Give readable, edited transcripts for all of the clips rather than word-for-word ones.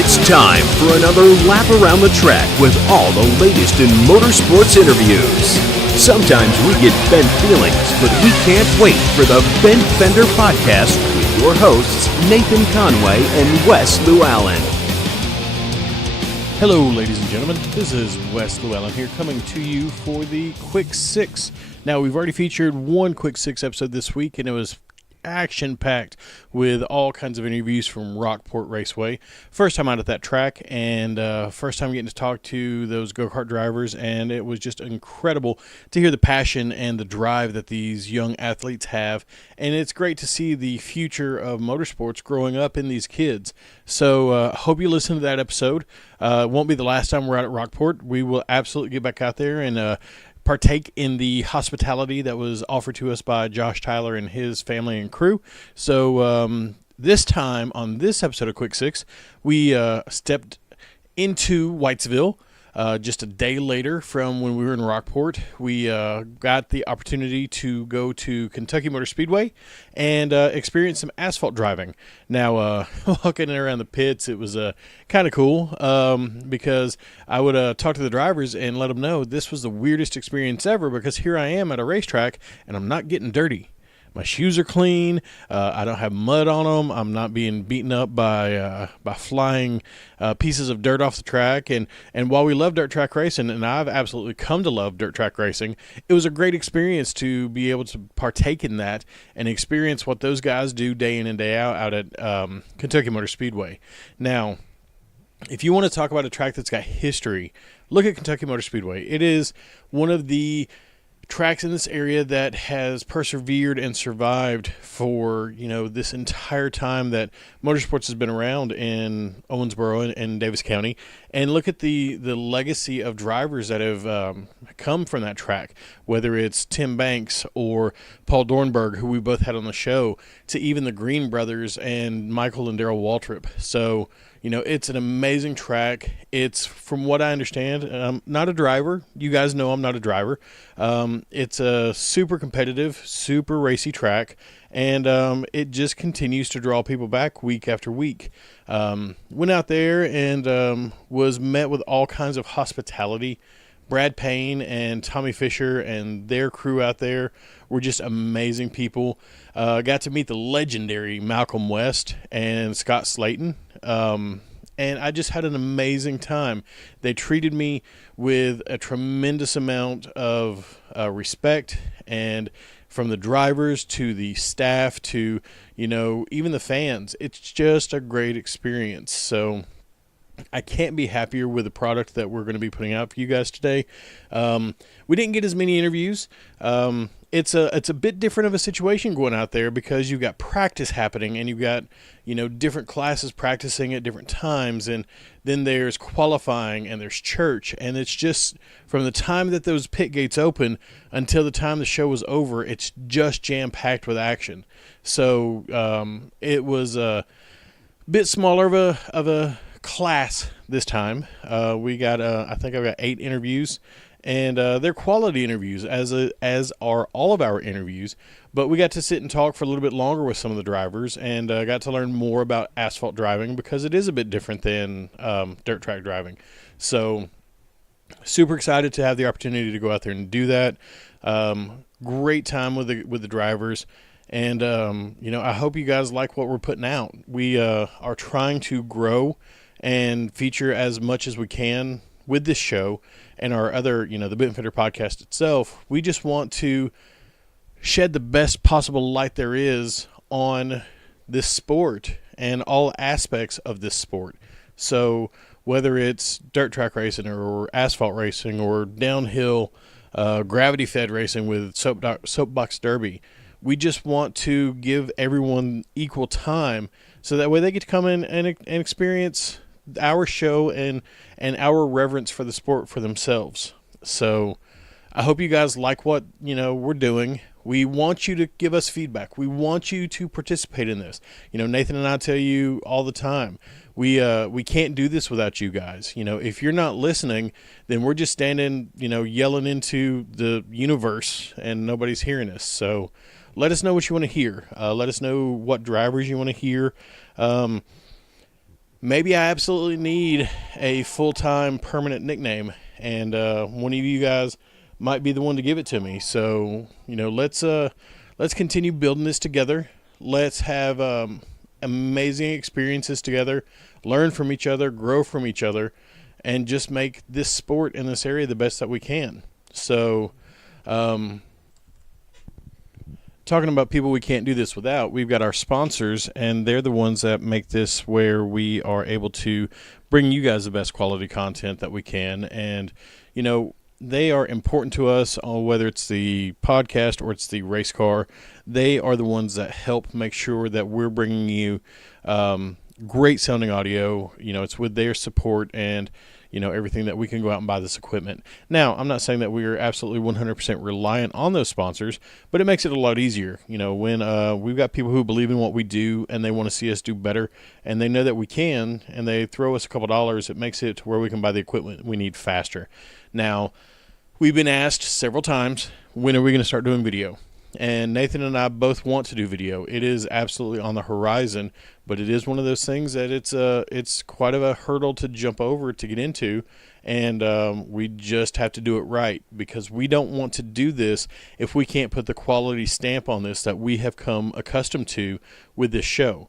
It's time for another lap around the track with all the latest in motorsports interviews. Sometimes we get bent feelings, but we can't wait for the Bent Fender Podcast with your hosts, Nathan Conway and Wes Llewellyn. Hello, ladies and gentlemen. This is Wes Llewellyn here coming to you for the Quick Six. Now, we've already featured one Quick Six episode this week, and it was action-packed with all kinds of interviews from Rockport Raceway. First time out at that track, and first time getting to talk to those go-kart drivers, and it was just incredible to hear the passion and the drive that these young athletes have, and it's great to see the future of motorsports growing up in these kids. So hope you listen to that episode. It won't be the last time we're out at Rockport. We will absolutely get back out there and partake in the hospitality that was offered to us by Josh Tyler and his family and crew. So this time on this episode of Quick Six, we stepped into Whitesville. Just a day later from when we were in Rockport, we got the opportunity to go to Kentucky Motor Speedway and experience some asphalt driving. Now, walking around the pits, it was kind of cool because I would talk to the drivers and let them know this was the weirdest experience ever, because here I am at a racetrack and I'm not getting dirty. My shoes are clean. I don't have mud on them. I'm not being beaten up by flying pieces of dirt off the track. And while we love dirt track racing, and I've absolutely come to love dirt track racing, it was a great experience to be able to partake in that and experience what those guys do day in and day out at Kentucky Motor Speedway. Now, if you want to talk about a track that's got history, look at Kentucky Motor Speedway. It is one of the tracks in this area that has persevered and survived for, this entire time that motorsports has been around in Owensboro and Davis County. And look at the legacy of drivers that have come from that track, whether it's Tim Banks or Paul Dornberg, who we both had on the show, to even the Green brothers and Michael and Darrell Waltrip. So, it's an amazing track. It's, from what I understand, I'm not a driver. You guys know I'm not a driver. It's a super competitive, super racy track, and it just continues to draw people back week after week. Went out there and was met with all kinds of hospitality. Brad Payne and Tommy Fisher and their crew out there were just amazing people. Got to meet the legendary Malcolm West and Scott Slayton. And I just had an amazing time. They treated me with a tremendous amount of respect, and from the drivers to the staff to, even the fans. It's just a great experience. So I can't be happier with the product that we're going to be putting out for you guys today. We didn't get as many interviews. It's a bit different of a situation going out there because you've got practice happening and you've got, different classes practicing at different times. And then there's qualifying and there's church. And it's just from the time that those pit gates open until the time the show was over, it's just jam-packed with action. So it was a bit smaller of a class this time. We got I think I've got 8 interviews, and they're quality interviews, as are all of our interviews, but we got to sit and talk for a little bit longer with some of the drivers, and got to learn more about asphalt driving, because it is a bit different than dirt track driving. So super excited to have the opportunity to go out there and do that. Great time with the drivers. And, I hope you guys like what we're putting out. We are trying to grow and feature as much as we can with this show and our other, the Bent Fender podcast itself. We just want to shed the best possible light there is on this sport and all aspects of this sport. So whether it's dirt track racing or asphalt racing or downhill gravity-fed racing with soapbox derby, we just want to give everyone equal time so that way they get to come in and experience our show and our reverence for the sport for themselves. So I hope you guys like what, we're doing. We want you to give us feedback. We want you to participate in this. Nathan and I tell you all the time, we can't do this without you guys. If you're not listening, then we're just standing, yelling into the universe and nobody's hearing us. So let us know what you want to hear. Let us know what drivers you want to hear. maybe I absolutely need a full-time permanent nickname, and one of you guys might be the one to give it to me. So, let's continue building this together. Let's have amazing experiences together, learn from each other, grow from each other, and just make this sport in this area the best that we can. So, talking about people we can't do this without, we've got our sponsors, and they're the ones that make this where we are able to bring you guys the best quality content that we can. And, they are important to us, whether it's the podcast or it's the race car. They are the ones that help make sure that we're bringing you great sounding audio. It's with their support and everything that we can go out and buy this equipment. Now, I'm not saying that we are absolutely 100% reliant on those sponsors, but it makes it a lot easier. When we've got people who believe in what we do and they want to see us do better, and they know that we can, and they throw us a couple dollars, it makes it to where we can buy the equipment we need faster. Now, we've been asked several times, when are we going to start doing video? And Nathan and I both want to do video. It is absolutely on the horizon, but it is one of those things that it's quite of a hurdle to jump over to get into, and we just have to do it right, because we don't want to do this if we can't put the quality stamp on this that we have come accustomed to with this show.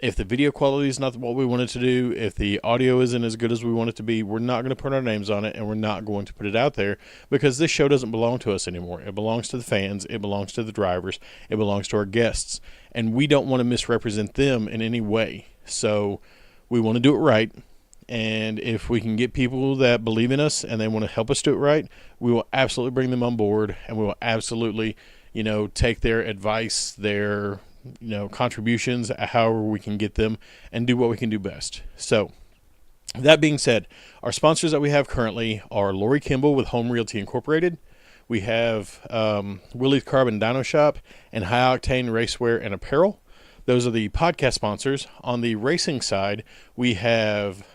If the video quality is not what we want it to do, if the audio isn't as good as we want it to be, we're not going to put our names on it, and we're not going to put it out there, because this show doesn't belong to us anymore. It belongs to the fans. It belongs to the drivers. It belongs to our guests, and we don't want to misrepresent them in any way. So we want to do it right, and if we can get people that believe in us and they want to help us do it right, we will absolutely bring them on board, and we will absolutely, take their advice, their contributions, however we can get them, and do what we can do best. So, that being said, our sponsors that we have currently are Lori Kimball with Home Realty Incorporated. We have Willie's Carbon Dyno Shop and High Octane Racewear and Apparel. Those are the podcast sponsors. On the racing side, we have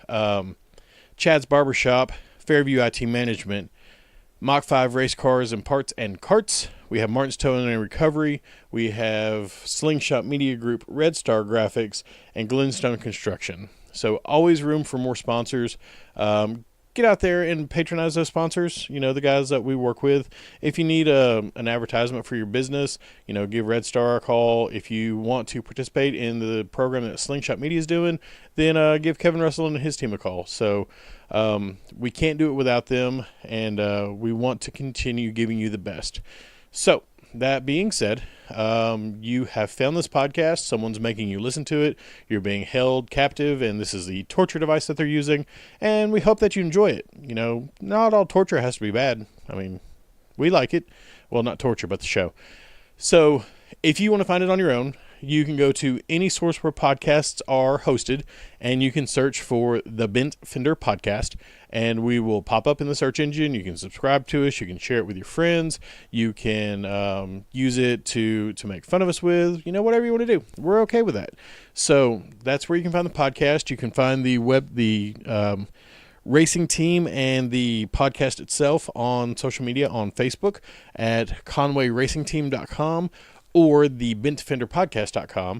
Chad's Barbershop, Fairview IT Management, Mach 5 Race Cars and Parts and Carts. We have Martin's Towing and Recovery. We have Slingshot Media Group, Red Star Graphics, and Glenstone Construction. So always room for more sponsors. Get out there and patronize those sponsors, the guys that we work with. If you need an advertisement for your business, give Red Star a call. If you want to participate in the program that Slingshot Media is doing, then give Kevin Russell and his team a call. So we can't do it without them, and we want to continue giving you the best. So, that being said, you have found this podcast. Someone's making you listen to it. You're being held captive, and this is the torture device that they're using. And we hope that you enjoy it. Not all torture has to be bad. I mean, we like it. Well, not torture, but the show. So, if you want to find it on your own, you can go to any source where podcasts are hosted, and you can search for the Bent Fender Podcast, and we will pop up in the search engine. You can subscribe to us. You can share it with your friends. You can use it to make fun of us with, whatever you want to do. We're okay with that. So that's where you can find the podcast. You can find the racing team and the podcast itself on social media, on Facebook at ConwayRacingTeam.com or the BentFenderPodcast.com.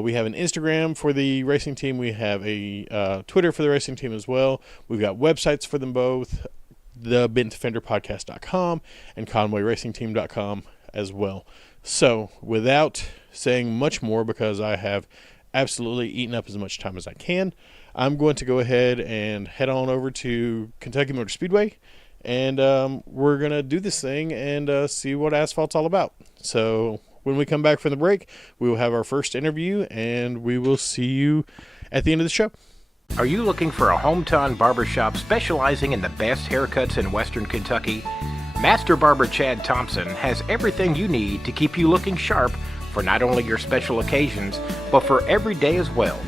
We have an Instagram for the racing team. We have a Twitter for the racing team as well. We've got websites for them both, the BentFenderPodcast.com and ConwayRacingTeam.com as well. So, without saying much more, because I have absolutely eaten up as much time as I can, I'm going to go ahead and head on over to Kentucky Motor Speedway, and we're going to do this thing and see what asphalt's all about. So, when we come back from the break, we will have our first interview, and we will see you at the end of the show. Are you looking for a hometown barbershop specializing in the best haircuts in Western Kentucky? Master Barber Chad Thompson has everything you need to keep you looking sharp for not only your special occasions, but for every day as well.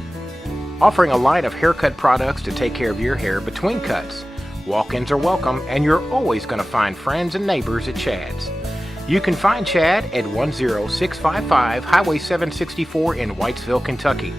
Offering a line of haircut products to take care of your hair between cuts. Walk-ins are welcome, and you're always going to find friends and neighbors at Chad's. You can find Chad at 10655 Highway 764 in Whitesville, Kentucky,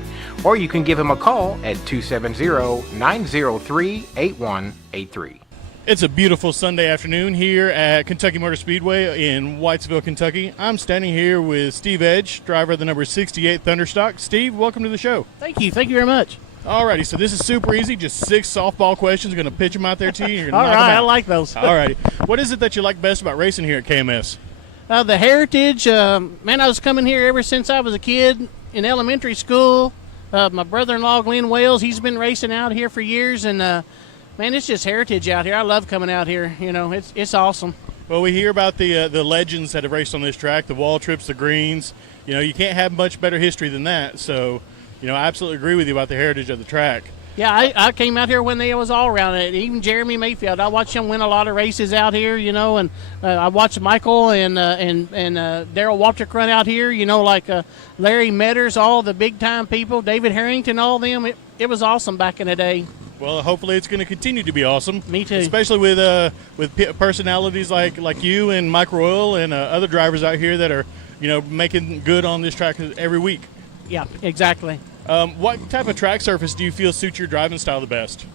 or you can give him a call at 270-903-8183. It's a beautiful Sunday afternoon here at Kentucky Motor Speedway in Whitesville, Kentucky. I'm standing here with Steve Edge, driver of the number 68 Thunderstock. Steve, welcome to the show. Thank you very much. Alrighty, so this is super easy. Just 6 softball questions. Going to pitch them out there to you. You're All knock 'em right, out. I like those. Alrighty. What is it that you like best about racing here at KMS? The heritage, man, I was coming here ever since I was a kid in elementary school. My brother-in-law, Glenn Wales, he's been racing out here for years, and man, it's just heritage out here. I love coming out here. You know, it's awesome. Well, we hear about the legends that have raced on this track, the wall trips, the greens. You know, you can't have much better history than that. So, you know, I absolutely agree with you about the heritage of the track. Yeah, I came out here when they was all around it. Even Jeremy Mayfield, I watched him win a lot of races out here, you know, and I watched Michael and Darrell Waltrip run out here, you know, like Larry Metters, all the big-time people, David Harrington, all them. It was awesome back in the day. Well, hopefully it's going to continue to be awesome. Me too. Especially with personalities like you and Mike Royal and other drivers out here that are, you know, making good on this track every week. Yeah, exactly. What type of track surface do you feel suits your driving style the best?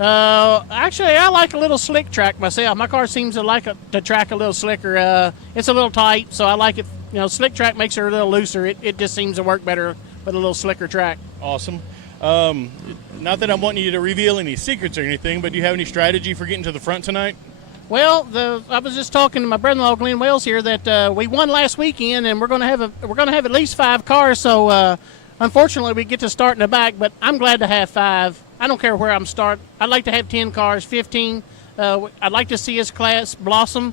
Actually, I like a little slick track myself. My car seems to like to track a little slicker. It's a little tight, so I like it. You know, slick track makes it a little looser. It just seems to work better with a little slicker track. Awesome. Not that I'm wanting you to reveal any secrets or anything, but do you have any strategy for getting to the front tonight? Well, I was just talking to my brother-in-law Glenn Wales here that we won last weekend, and we're going to have at least 5 cars. So unfortunately, we get to start in the back, but I'm glad to have 5. I don't care where I'm starting. I'd like to have 10 cars, 15. I'd like to see his class blossom.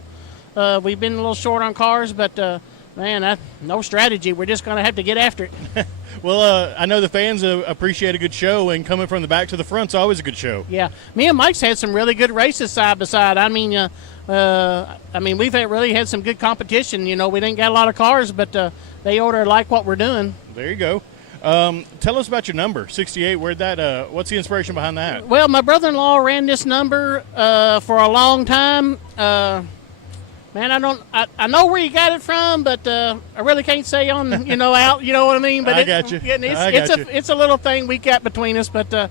We've been a little short on cars, but man, no strategy. We're just going to have to get after it. Well, I know the fans appreciate a good show, and coming from the back to the front's always a good show. Yeah, me and Mike's had some really good races side by side. I mean, we've really had some good competition. You know, we didn't got a lot of cars, but they ought to like what we're doing. There you go. Tell us about your number, 68. Where'd that? What's the inspiration behind that? Well, my brother-in-law ran this number for a long time. Man, I know where you got it from, but I really can't say on, you know, out, you know what I mean? But I got you. It's a little thing we got between us, but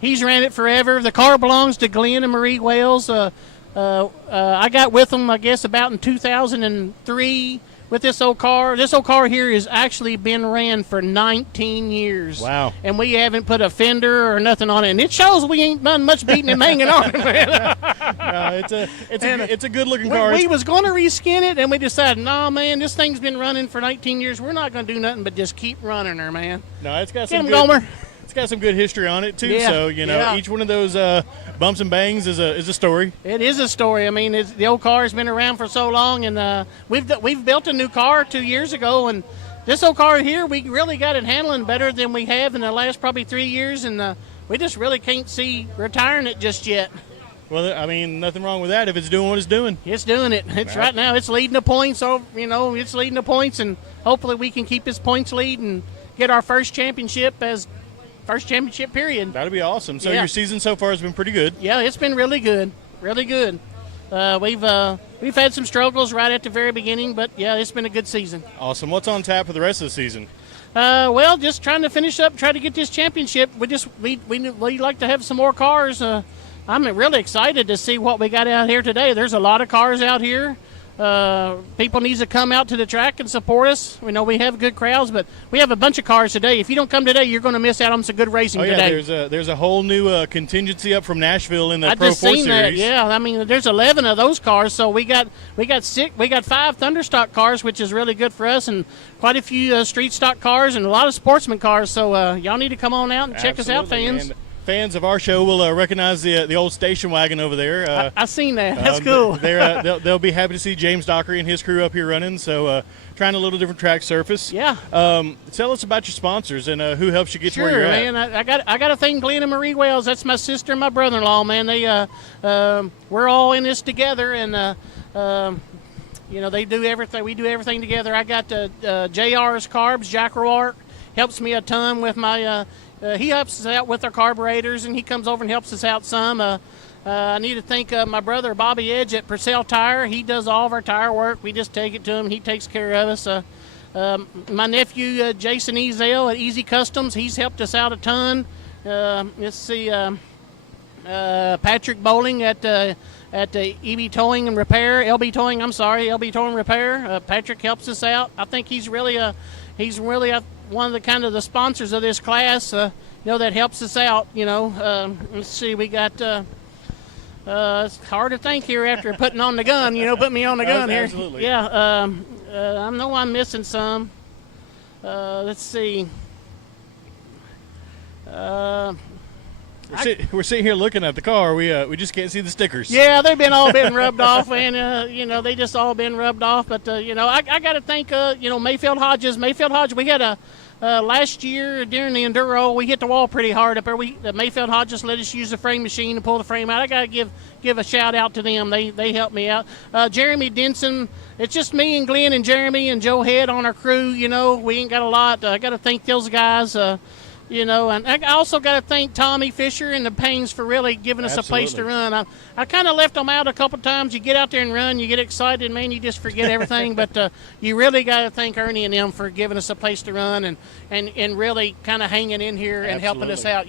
he's ran it forever. The car belongs to Glenn and Marie Wales. I got with them, I guess, about in 2003 with this old car. This old car here has actually been ran for 19 years. Wow. And we haven't put a fender or nothing on it. And it shows we ain't done much beating and hanging on it, man. It's a good-looking car. We was going to reskin it, and we decided, no, man, this thing's been running for 19 years. We're not going to do nothing but just keep running her, man. No, it's got Get some him, good. Gomer. It's got some good history on it too. Yeah, So you know, yeah. each one of those bumps and bangs is a story. It is a story. I mean, the old car has been around for so long, and we've built a new car 2 years ago, and this old car here, we really got it handling better than we have in the last probably 3 years, and we just really can't see retiring it just yet. Well, I mean, nothing wrong with that if it's doing what it's doing. It's doing it. It's right now. It's leading the points. So it's leading the points, and hopefully we can keep this points lead and get our first championship period. That'd be awesome. So Yeah. your season so far has been pretty good. Yeah, it's been really good, really good. We've had some struggles right at the very beginning, but yeah, it's been a good season. Awesome. What's on tap for the rest of the season? Well, just trying to finish up, try to get this championship. We like to have some more cars. I'm really excited to see what we got out here today. There's a lot of cars out here. People need to come out to the track and support us. We know we have good crowds, but we have a bunch of cars today. If you don't come today, you're going to miss out on some good racing today. There's a whole new contingency up from Nashville in the I Pro just 4 seen series. that. Yeah, I mean, there's 11 of those cars, so we got 5 Thunderstock cars, which is really good for us, and quite a few street stock cars and a lot of sportsman cars. So y'all need to come on out and check us out, Absolutely. fans. And fans of our show will recognize the old station wagon over there. I seen that. That's cool. They'll be happy to see James Dockery and his crew up here running. So trying a little different track surface. Yeah. Tell us about your sponsors and who helps you get to where Sure, you're at. man. I got to thank Glenn and Marie Wales. That's my sister and my brother-in-law, man. They we're all in this together, and they do everything. We do everything together. I got JR's Carbs. Jack Rourke helps me a ton with my. He helps us out with our carburetors, and he comes over and helps us out some. I need to thank my brother Bobby Edge at Purcell Tire. He does all of our tire work. We just take it to him. He takes care of us. My nephew Jason Ezel at Easy Customs. He's helped us out a ton. Let's see. Patrick Bowling at EB Towing and Repair. LB Towing and Repair. Patrick helps us out. I think he's really one of the kind of the sponsors of this class. that helps us out. Let's see, we got. It's hard to think here after putting on the gun. Put me on the gun here. Absolutely. Yeah. I know I'm missing some. Let's see. We're sitting here looking at the car. We just can't see the stickers. Yeah, they've all been rubbed off, and they just all been rubbed off. But I got to thank Mayfield Hodges. We had a last year during the enduro, we hit the wall pretty hard up there. Mayfield Hodges let us use the frame machine to pull the frame out. I got to give a shout out to them. They helped me out. Jeremy Denson. It's just me and Glenn and Jeremy and Joe Head on our crew. We ain't got a lot. I got to thank those guys. And I also got to thank Tommy Fisher and the Pains for really giving us a place to run. I kind of left them out a couple times. You get out there and run, you get excited, man, you just forget everything. But you really got to thank Ernie and them for giving us a place to run and really kind of hanging in here and helping us out.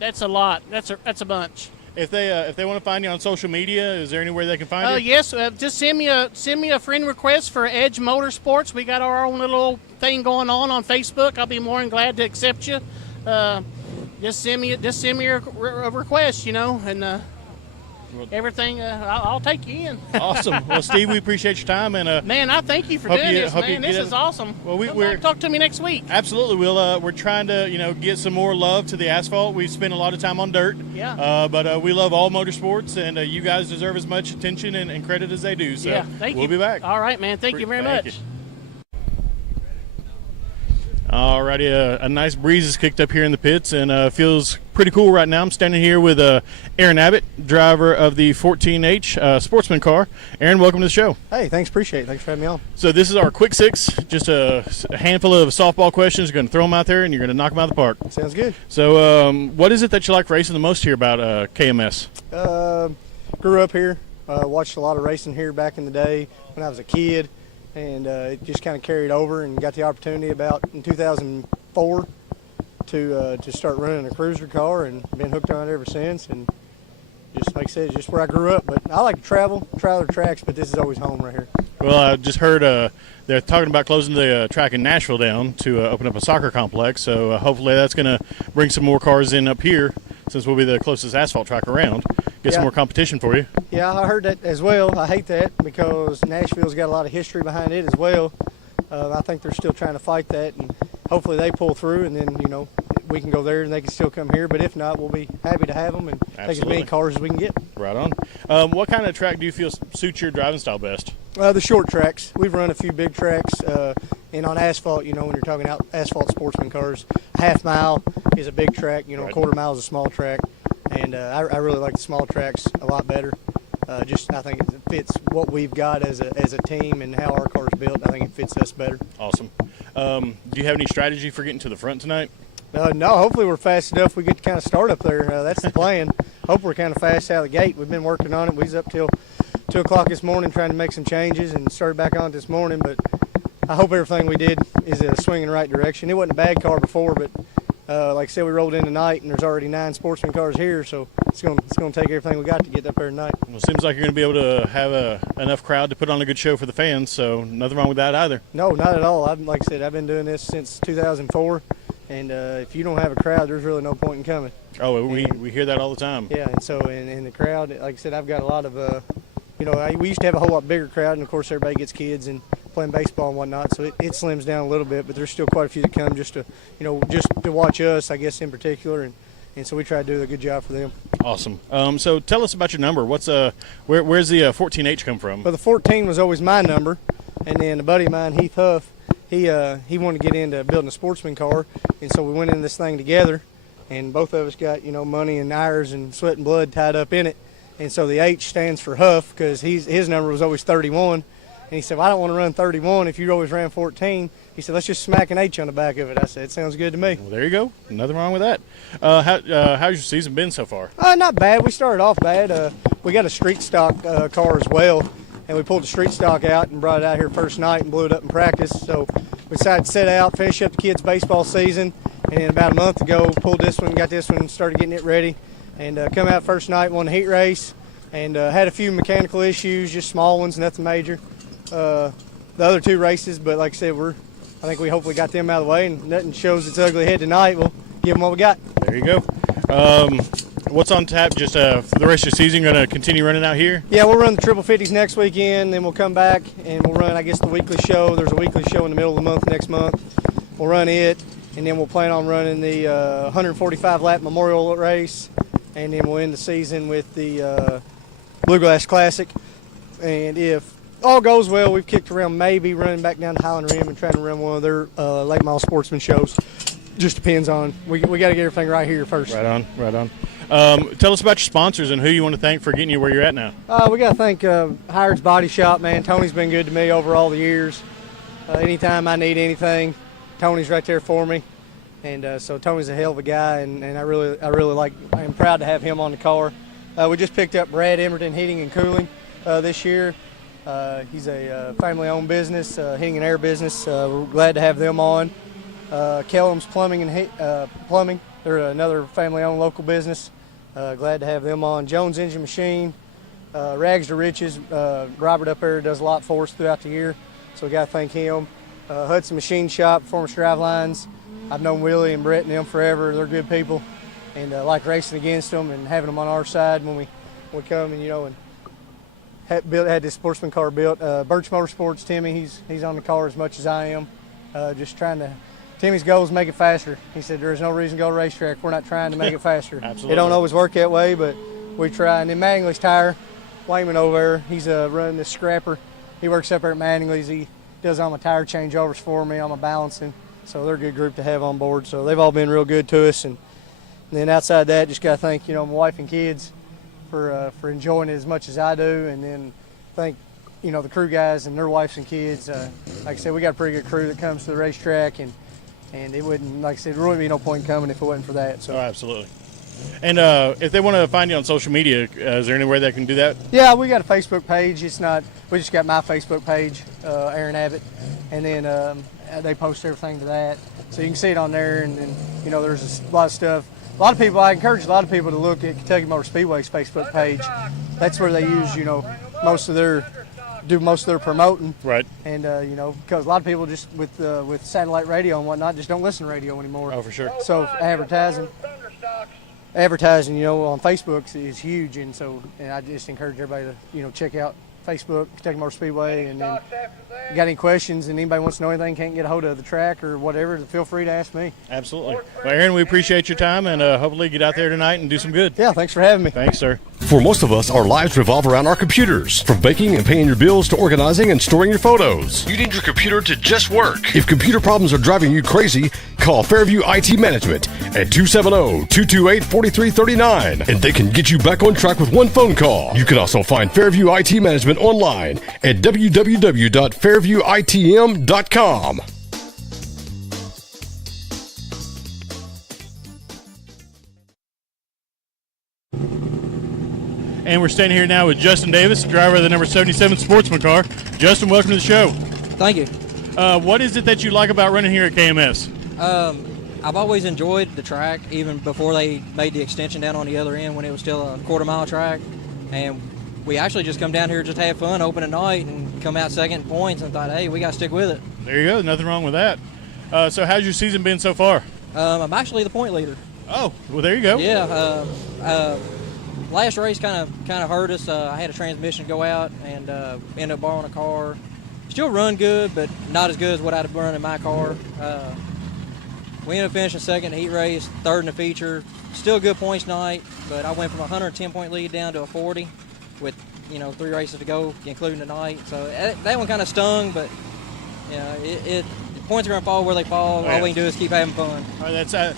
That's a lot. That's a bunch. If they want to find you on social media, is there anywhere they can find you? Yes, just send me a friend request for Edge Motorsports. We got our own little thing going on Facebook. I'll be more than glad to accept you. Just send me a request, and everything. I'll take you in. Awesome. Well, Steve, we appreciate your time, and man, I thank you for doing this, man. This is awesome. Well, we're talk to me next week. Absolutely. We're trying to get some more love to the asphalt. We spend a lot of time on dirt. Yeah. But we love all motorsports, and you guys deserve as much attention and credit as they do. So yeah, thank you. We'll be back. All right, man. Thank you very much. Alrighty, a nice breeze is kicked up here in the pits, and feels pretty cool right now. I'm standing here with Aaron Abbott, driver of the 14H sportsman car. Aaron, welcome to the show. Hey, thanks, appreciate it. Thanks for having me on. So this is our quick six, just a handful of softball questions. You're going to throw them out there, and you're going to knock them out of the park. Sounds good. So what is it that you like racing the most here about KMS? Grew up here, watched a lot of racing here back in the day when I was a kid. And it just kind of carried over and got the opportunity about in 2004 to start running a cruiser car and been hooked on it ever since. And just like I said, just where I grew up. But I like to travel, try other tracks, but this is always home right here. Well, I just heard they're talking about closing the track in Nashville down to open up a soccer complex. So hopefully that's going to bring some more cars in up here, since we'll be the closest asphalt track around. Get some more competition for you. Yeah, I heard that as well. I hate that because Nashville's got a lot of history behind it as well. I think they're still trying to fight that, and hopefully they pull through, and then we can go there and they can still come here. But if not, we'll be happy to have them and take as many cars as we can get. Right on. What kind of track do you feel suits your driving style best? The short tracks. We've run a few big tracks, and on asphalt, when you're talking out asphalt sportsman cars, half mile is a big track. Right. A quarter mile is a small track. And I really like the small tracks a lot better. I think it fits what we've got as a team and how our car's built. I think it fits us better. Awesome. Do you have any strategy for getting to the front tonight? No, hopefully we're fast enough we get to kind of start up there. That's the plan. Hope we're kind of fast out of the gate. We've been working on it. We was up till 2 o'clock this morning trying to make some changes and started back on this morning. But I hope everything we did is swinging in the right direction. It wasn't a bad car before, but like I said, we rolled in tonight, and there's already 9 sportsman cars here, so it's going to take everything we got to get up there tonight. Well, it seems like you're going to be able to have enough crowd to put on a good show for the fans, so nothing wrong with that either. No, not at all. Like I said, I've been doing this since 2004, and if you don't have a crowd, there's really no point in coming. Oh, we hear that all the time. Yeah, and so in the crowd, like I said, I've got a lot of, we used to have a whole lot bigger crowd, and of course everybody gets kids and playing baseball and whatnot, so it slims down a little bit, but there's still quite a few that come just to watch us, I guess, in particular, and so we try to do a good job for them. Awesome. So tell us about your number. Where's the 14H come from? Well, the 14 was always my number, and then a buddy of mine, Heath Huff, he wanted to get into building a sportsman car, and so we went into this thing together, and both of us got money and hours and sweat and blood tied up in it, and so the H stands for Huff because his number was always 31. And he said, well, I don't want to run 31 if you always ran 14. He said, let's just smack an H on the back of it. I said, it sounds good to me. Well, there you go. Nothing wrong with that. How's your season been so far? Not bad. We started off bad. We got a street stock car as well, and we pulled the street stock out and brought it out here first night and blew it up in practice. So we decided to set out, finish up the kids' baseball season, and then about a month ago, pulled this one, got this one, started getting it ready, and come out first night, won the heat race, and had a few mechanical issues, just small ones, nothing major. The other 2 races, but like I said, I think we hopefully got them out of the way, and nothing shows its ugly head tonight. We'll give them what we got. There you go. What's on tap just for the rest of the season? Going to continue running out here? Yeah, we'll run the triple 50s next weekend, then we'll come back and we'll run, I guess, the weekly show. There's a weekly show in the middle of the month next month. We'll run it, and then we'll plan on running the 145-lap Memorial race, and then we'll end the season with the Bluegrass Classic. And if all goes well, we've kicked around maybe running back down to Highland Rim and trying to run one of their late model sportsman shows. Just depends on, we got to get everything right here first. Right on. Tell us about your sponsors and who you want to thank for getting you where you're at now. We got to thank Hired's Body Shop, man. Tony's been good to me over all the years. Anytime I need anything, Tony's right there for me. And so Tony's a hell of a guy, and I am proud to have him on the car. We just picked up Brad Emerton Heating and Cooling this year. He's a family-owned business, heating and air business. We're glad to have them on. Kellum's Plumbing and Plumbing. They're another family-owned local business. Glad to have them on. Jones Engine Machine, Rags to Riches. Robert up there does a lot for us throughout the year, so we got to thank him. Hudson Machine Shop, Performance Drive Lines. I've known Willie and Brett and them forever. They're good people, and like racing against them and having them on our side when we come and had this sportsman car built. Birch Motorsports, Timmy, he's on the car as much as I am. Just trying to. Timmy's goal is make it faster. He said there's no reason to go to racetrack. We're not trying to make it faster. Absolutely. It don't always work that way, but we try. And then Mattingly's Tire, Wayman over there, he's running this scrapper. He works up there at Mattingly's. He does all my tire changeovers for me, all my balancing. So they're a good group to have on board. So they've all been real good to us. And then outside that, just got to thank my wife and kids for enjoying it as much as I do. And then thank the crew guys and their wives and kids. Like I said, we got a pretty good crew that comes to the racetrack, and it wouldn't, like I said, there wouldn't be no point in coming if it wasn't for that. So. Oh, absolutely. And if they want to find you on social media, is there anywhere they can do that? Yeah, we got a Facebook page. We just got my Facebook page, Aaron Abbott, and then they post everything to that. So you can see it on there, and then, there's a lot of stuff. I encourage a lot of people to look at Kentucky Motor Speedway's Facebook page. That's where they use, most of their promoting. Right. And, because a lot of people just with satellite radio and whatnot just don't listen to radio anymore. Oh, for sure. So advertising, on Facebook is huge. And so I just encourage everybody to, check out Facebook, Kentucky Motor Speedway. And then if you got any questions and anybody wants to know anything, can't get a hold of the track or whatever, feel free to ask me. Absolutely. Well, Aaron, we appreciate your time, and hopefully get out there tonight and do some good. Yeah, thanks for having me. Thanks, sir. For most of us, our lives revolve around our computers. From baking and paying your bills to organizing and storing your photos. You need your computer to just work. If computer problems are driving you crazy, call Fairview IT Management at 270-228-4339, and they can get you back on track with one phone call. You can also find Fairview IT Management online at www.fairviewitm.com. And we're standing here now with Justin Davis, driver of the number 77 Sportsman car. Justin, welcome to the show. Thank you. What is it that you like about running here at KMS? I've always enjoyed the track, even before they made the extension down on the other end when it was still a quarter-mile track. And we actually just come down here just to have fun, open at night, and come out second in points, and thought, hey, we got to stick with it. There you go. Nothing wrong with that. So how's your season been so far? I'm actually the point leader. Oh, well, there you go. Yeah. Last race kind of hurt us. I had a transmission go out and ended up borrowing a car. Still run good, but not as good as what I'd run in my car. We ended up finishing second in the heat race, third in the feature. Still a good points night, but I went from a 110-point lead down to a 40 with 3 races to go, including tonight. So that one kind of stung, but the points are going to fall where they fall. All we can do is keep having fun. All right, that's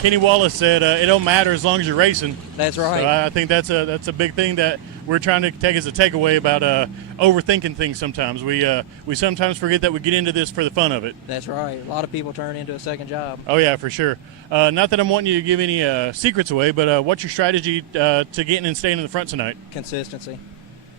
Kenny Wallace said it don't matter as long as you're racing. That's right. So I think that's a big thing that we're trying to take as a takeaway about overthinking things sometimes. We sometimes forget that we get into this for the fun of it. That's right. A lot of people turn it into a second job. Oh, yeah, for sure. Not that I'm wanting you to give any secrets away, but what's your strategy to getting and staying in the front tonight? Consistency.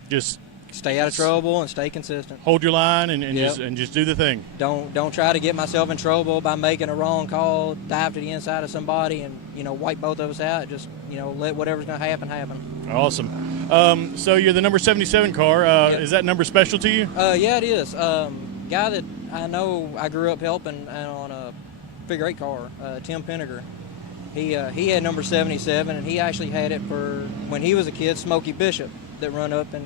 Just stay out of trouble and stay consistent. Hold your line and Yep. just do the thing. Don't try to get myself in trouble by making a wrong call, dive to the inside of somebody, and wipe both of us out. Just let whatever's going to happen. Awesome. So you're the number 77 car. Yep. Is that number special to you? Yeah, it is. Guy that I know I grew up helping on a figure 8 car, Tim Penniger. He had number 77, and he actually had it for when he was a kid. Smokey Bishop that run up in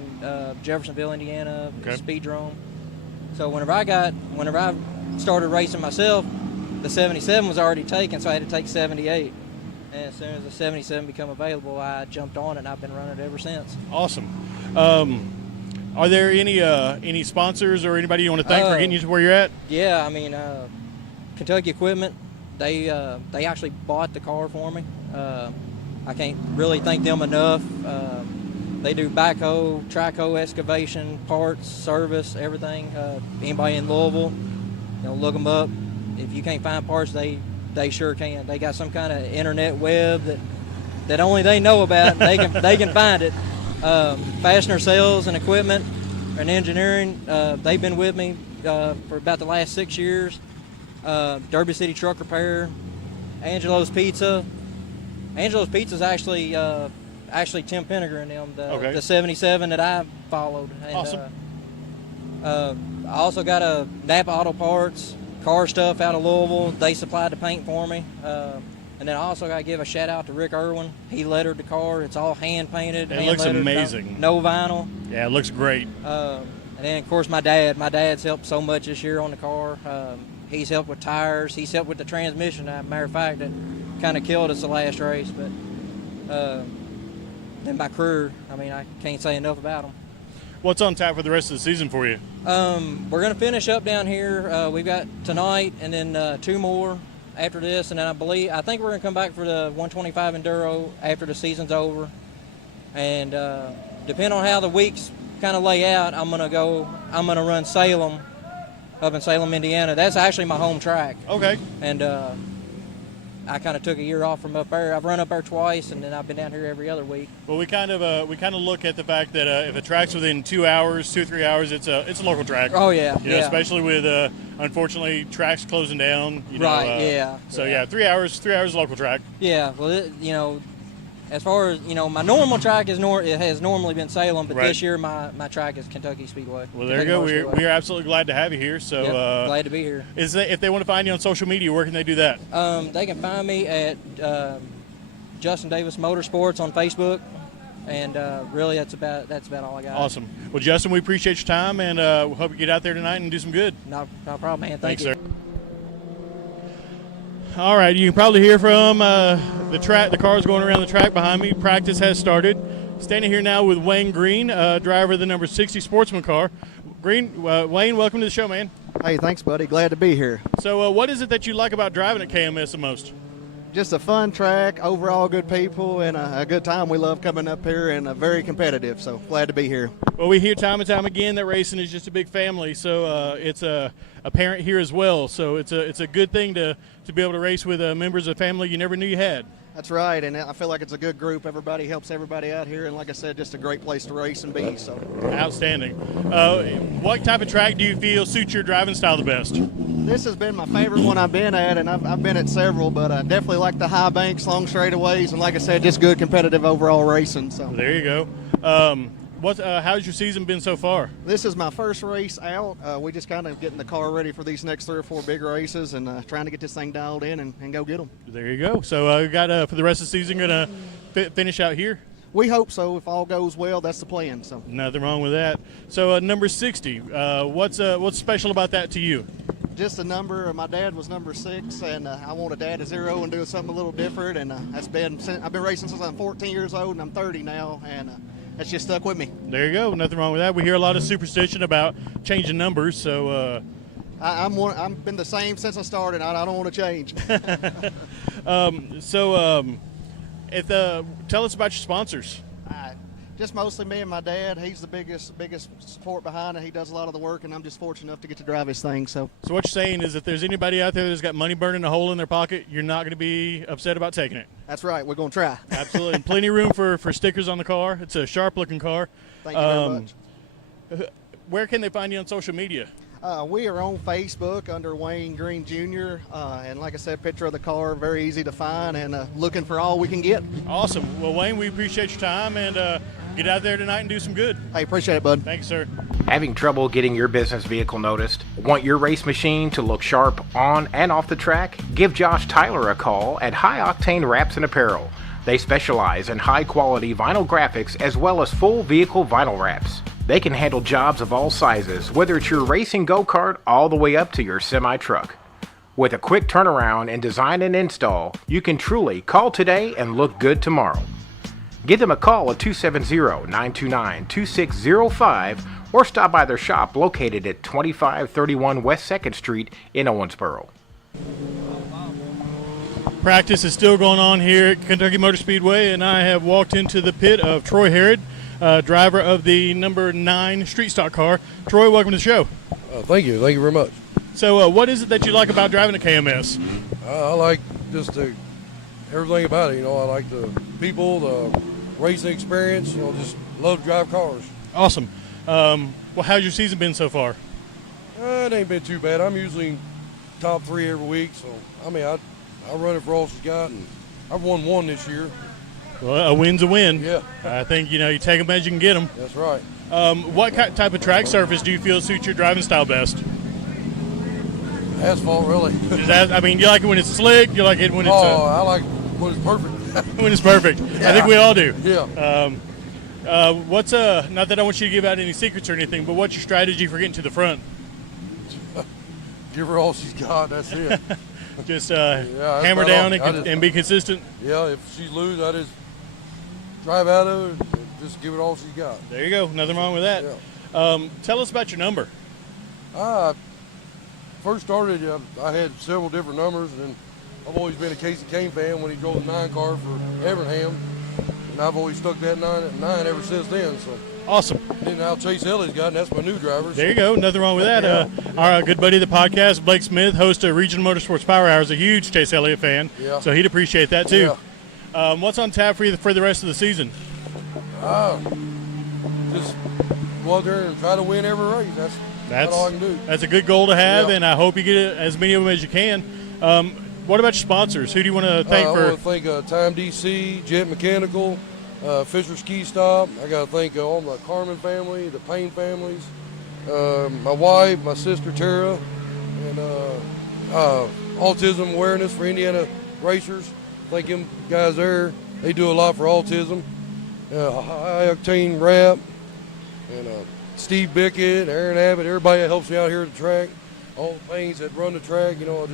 Jeffersonville, Indiana, Speedrome. So whenever I started racing myself, the 77 was already taken, so I had to take 78. And as soon as the 77 became available, I jumped on it, and I've been running it ever since. Awesome. Are there any sponsors or anybody you want to thank for getting you to where you're at? Yeah, I mean, Kentucky Equipment, they actually bought the car for me. I can't really thank them enough. They do backhoe, trackhoe excavation, parts, service, everything. Anybody in Louisville, look them up. If you can't find parts, they sure can. They got some kind of internet web that only they know about. They can find it. Fastener sales and equipment and engineering, they've been with me for about the last 6 years. Derby City Truck Repair, Angelo's Pizza. Angelo's Pizza is actually Tim Penninger and them, the 77 that I followed. And, awesome. I also got a Napa Auto Parts, car stuff out of Louisville. They supplied the paint for me. And then I also got to give a shout out to Rick Irwin. He lettered the car. It's all hand painted. It looks amazing. No vinyl. Yeah, it looks great. And then of course my dad's helped so much this year on the car. He's helped with tires. He's helped with the transmission. As a matter of fact, that kind of killed us the last race. But then my crew, I mean, I can't say enough about them. What's on tap for the rest of the season for you? We're going to finish up down here. We've got tonight and then 2 more after this, and then I think we're going to come back for the 125 Enduro after the season's over. And depending on how the weeks kind of lay out, I'm going to run Salem up in Salem, Indiana. That's actually my home track. Okay. And I kind of took a year off from up there. I've run up there twice, and then I've been down here every other week. Well, we kind of look at the fact that if a track's within 2 hours, 2-3 hours, it's a local track. Oh yeah, you know, especially with unfortunately tracks closing down. Right. Yeah. So yeah, 3 hours local track. Yeah. Well, as far as my normal track it has normally been Salem, but this year my track is Kentucky Speedway. Well, there you go. We are absolutely glad to have you here. So glad to be here. If they want to find you on social media, where can they do that? They can find me at Justin Davis Motorsports on Facebook, and really that's about all I got. Awesome. Well, Justin, we appreciate your time, and we hope you get out there tonight and do some good. No problem, man. Thanks, you. sir. All right, you can probably hear from the track. The cars going around the track behind me. Practice has started. Standing here now with Wayne Green, driver of the number 60 Sportsman car. Green, Wayne, welcome to the show, man. Hey, thanks, buddy. Glad to be here. So what is it that you like about driving at KMS the most? Just a fun track, overall good people, and a good time. We love coming up here, and very competitive, so glad to be here. Well, we hear time and time again that racing is just a big family, so it's a parent here as well. So it's a good thing to be able to race with members of family you never knew you had. That's right, and I feel like it's a good group. Everybody helps everybody out here, and like I said, just a great place to race and be. So outstanding. What type of track do you feel suits your driving style the best? This has been my favorite one I've been at, and I've been at several, but I definitely like the high banks, long straightaways, and like I said, just good competitive overall racing. So there you go. How's your season been so far? This is my first race out. We just kind of getting the car ready for these next 3 or 4 big races, and trying to get this thing dialed in and go get them. There you go. So you got for the rest of the season going to finish out here? We hope so. If all goes well, that's the plan. So nothing wrong with that. So number 60, what's special about that to you? Just a number. My dad was number 6, and I wanted to add a 0 and do something a little different. And I've been racing since I'm 14 years old, and I'm 30 now, and that's just stuck with me. There you go. Nothing wrong with that. We hear a lot of superstition about changing numbers, so I've been the same since I started. I don't want to change. Tell us about your sponsors. Just mostly me and my dad. He's the biggest support behind it. He does a lot of the work, and I'm just fortunate enough to get to drive his thing. So what you're saying is if there's anybody out there that's got money burning a hole in their pocket, you're not going to be upset about taking it. That's right. We're going to try. Absolutely. And plenty of room for stickers on the car. It's a sharp-looking car. Thank you very much. Where can they find you on social media? We are on Facebook under Wayne Green Jr. And like I said, picture of the car, very easy to find, and looking for all we can get. Awesome. Well, Wayne, we appreciate your time, and Get out there tonight and do some good. I appreciate it, bud. Thanks, sir. Having trouble getting your business vehicle noticed? Want your race machine to look sharp on and off the track? Give Josh Tyler a call at High Octane Wraps and Apparel. They specialize in high-quality vinyl graphics as well as full vehicle vinyl wraps. They can handle jobs of all sizes, whether it's your racing go-kart all the way up to your semi-truck. With a quick turnaround and design and install, you can truly call today and look good tomorrow. Give them a call at 270-929-2605 or stop by their shop located at 2531 West 2nd Street in Owensboro. Practice is still going on here at Kentucky Motor Speedway, and I have walked into the pit of Troy Herode, driver of the number 9 street stock car. Troy, welcome to the show. Thank you very much. So what is it that you like about driving a KMS? I like just everything about it. I like the people, the racing experience. Just love to drive cars. Awesome. Well, how's your season been so far? It ain't been too bad. I'm usually top 3 every week, so I run it for all she's got, and I've won 1 this year. Well, a win's a win. Yeah. I think, you take them as you can get them. That's right. What type of track surface do you feel suits your driving style best? Asphalt, really. You like it when it's slick? You like it when it's... I like when it's perfect. When it's perfect. Yeah. I think we all do. Yeah. What's not that I want you to give out any secrets or anything, but what's your strategy for getting to the front? Give her all she's got. That's it. Just hammer down and be consistent. Yeah. If she loses, I just drive out of it and just give it all she's got. There you go. Nothing wrong with that. Yeah. Tell us about your number. First started, I had several different numbers, and I've always been a Casey Kane fan when he drove the 9 car for Evernham, and I've always stuck that 9 ever since then. So awesome. Then now Chase Elliott's got, and that's my new driver. There you go. Nothing wrong with that. Our good buddy of the podcast, Blake Smith, host of Regional Motorsports Power Hour, is a huge Chase Elliott fan, so he'd appreciate that too. Yeah. What's on tap for you for the rest of the season? Just go out there and try to win every race. That's all I can do. That's a good goal to have, and I hope you get as many of them as you can. What about your sponsors? Who do you want to thank for? I want to thank Time DC, Jet Mechanical, Fisher Ski Stop. I got to thank all my Carmen family, the Payne families, my wife, my sister Tara, and Autism Awareness for Indiana Racers. Thank them guys there. They do a lot for autism. High Octane Rap, and Steve Bickett, Aaron Abbott, everybody that helps me out here at the track, all the things that run the track, I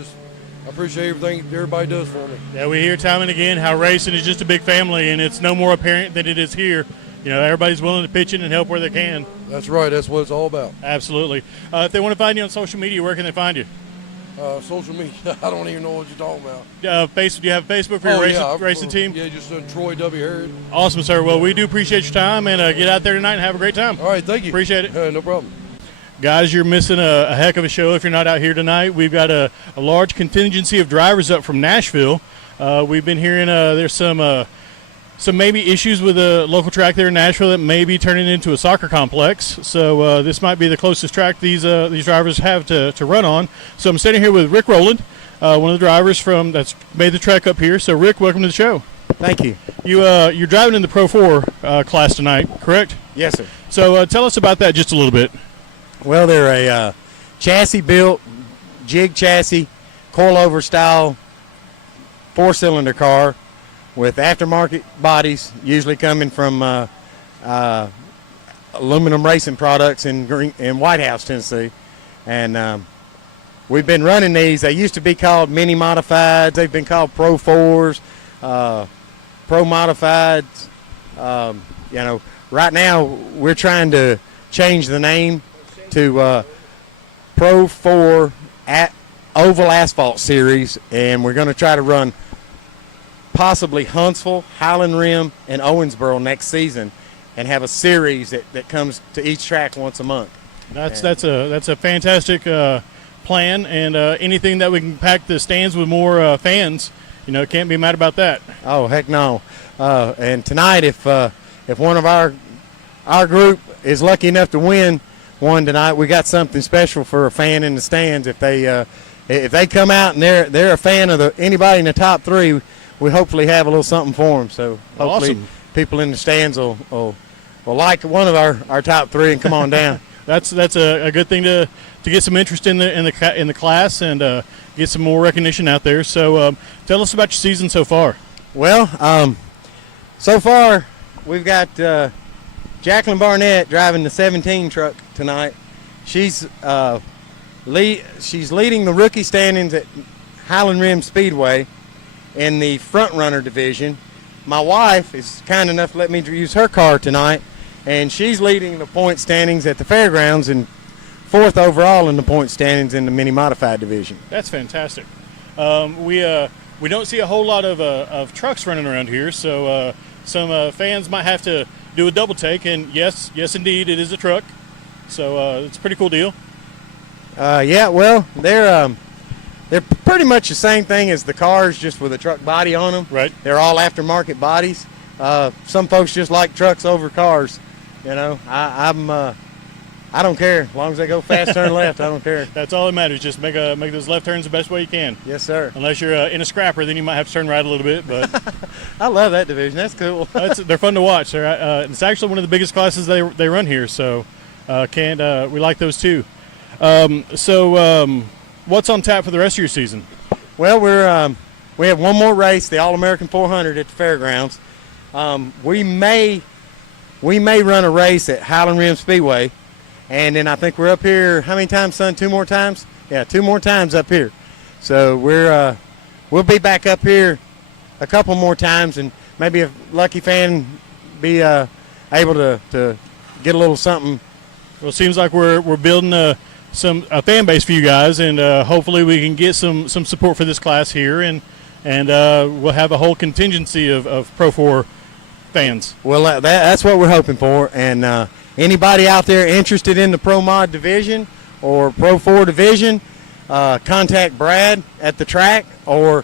appreciate everything everybody does for me. Yeah, we hear time and again how racing is just a big family, and it's no more apparent than it is here. Everybody's willing to pitch in and help where they can. That's right. That's what it's all about. Absolutely. If they want to find you on social media, where can they find you? Social media, I don't even know what you're talking about. Do you have Facebook for your racing team? Yeah, just Troy W. Herode. Awesome, sir. Well, we do appreciate your time, and get out there tonight and have a great time. All right, thank you. Appreciate it. No problem. Guys, you're missing a heck of a show if you're not out here tonight. We've got a large contingency of drivers up from Nashville. We've been hearing there's some maybe issues with the local track there in Nashville that may be turning into a soccer complex. So this might be the closest track these drivers have to run on. So I'm sitting here with Rick Rowland, one of the drivers that's made the trek up here. So Rick, welcome to the show. Thank you. You're driving in the Pro 4 class tonight, correct? Yes, sir. So tell us about that just a little bit. Well, they're a chassis-built, jig chassis, coilover style, 4-cylinder car with aftermarket bodies, usually coming from aluminum racing products in White House, Tennessee. And we've been running these. They used to be called mini modifieds. They've been called Pro 4s, Pro modifieds. Right now we're trying to change the name to Pro 4 Oval Asphalt Series, and we're going to try to run possibly Huntsville, Highland Rim, and Owensboro next season, and have a series that comes to each track once a month. That's a fantastic plan, and anything that we can pack the stands with more fans, can't be mad about that. Oh, heck no! And tonight, if one of our group is lucky enough to win one tonight, we got something special for a fan in the stands. If they come out and they're a fan of anybody in the top 3, we hopefully have a little something for them. So hopefully awesome. People in the stands will like one of our top 3 and come on down. That's a good thing to get some interest in the class and get some more recognition out there. So tell us about your season so far. Well, so far we've got Jacqueline Barnett driving the 17 truck tonight. She's leading the rookie standings at Highland Rim Speedway in the front runner division. My wife is kind enough to let me use her car tonight, and she's leading the point standings at the fairgrounds and 4th overall in the point standings in the mini modified division. That's fantastic. We don't see a whole lot of trucks running around here, so some fans might have to do a double take. And yes, indeed, it is a truck. So it's a pretty cool deal. Yeah, well, they're pretty much the same thing as the cars, just with a truck body on them. Right. They're all aftermarket bodies. Some folks just like trucks over cars. You know, I don't care. As long as they go fast, turn left, I don't care. That's all that matters. Just make those left turns the best way you can. Yes, sir. Unless you're in a scrapper, then you might have to turn right a little bit. But I love that division. That's cool. They're fun to watch. It's actually one of the biggest classes they run here. So we like those too. What's on tap for the rest of your season? Well, we have one more race, the All-American 400 at the fairgrounds. We may run a race at Highland Rim Speedway, and then I think we're up here. How many times, son? 2 more times? Yeah, 2 more times up here. So we'll be back up here a couple more times, and maybe a lucky fan be able to get a little something. Well, it seems like we're building a fan base for you guys, and hopefully we can get some support for this class here, and we'll have a whole contingency of Pro 4 fans. Well, that's what we're hoping for, and anybody out there interested in the Pro Mod division or Pro 4 division, contact Brad at the track or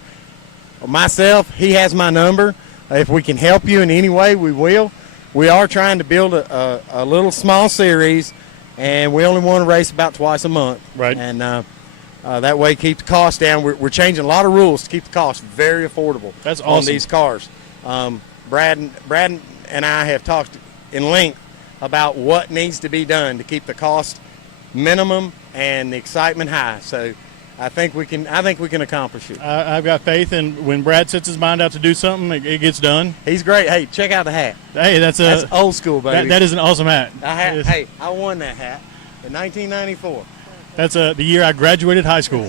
myself. He has my number. If we can help you in any way, we will. We are trying to build a little small series, and we only want to race about twice a month. Right. And that way keep the cost down. We're changing a lot of rules to keep the cost very affordable. That's awesome. On these cars. Brad and I have talked in length about what needs to be done to keep the cost minimum and the excitement high. So I think we can accomplish it. I've got faith, and when Brad sets his mind out to do something, it gets done. He's great. Hey, check out the hat. Hey, that's old school, baby. That is an awesome hat. Hey, I won that hat in 1994. That's the year I graduated high school.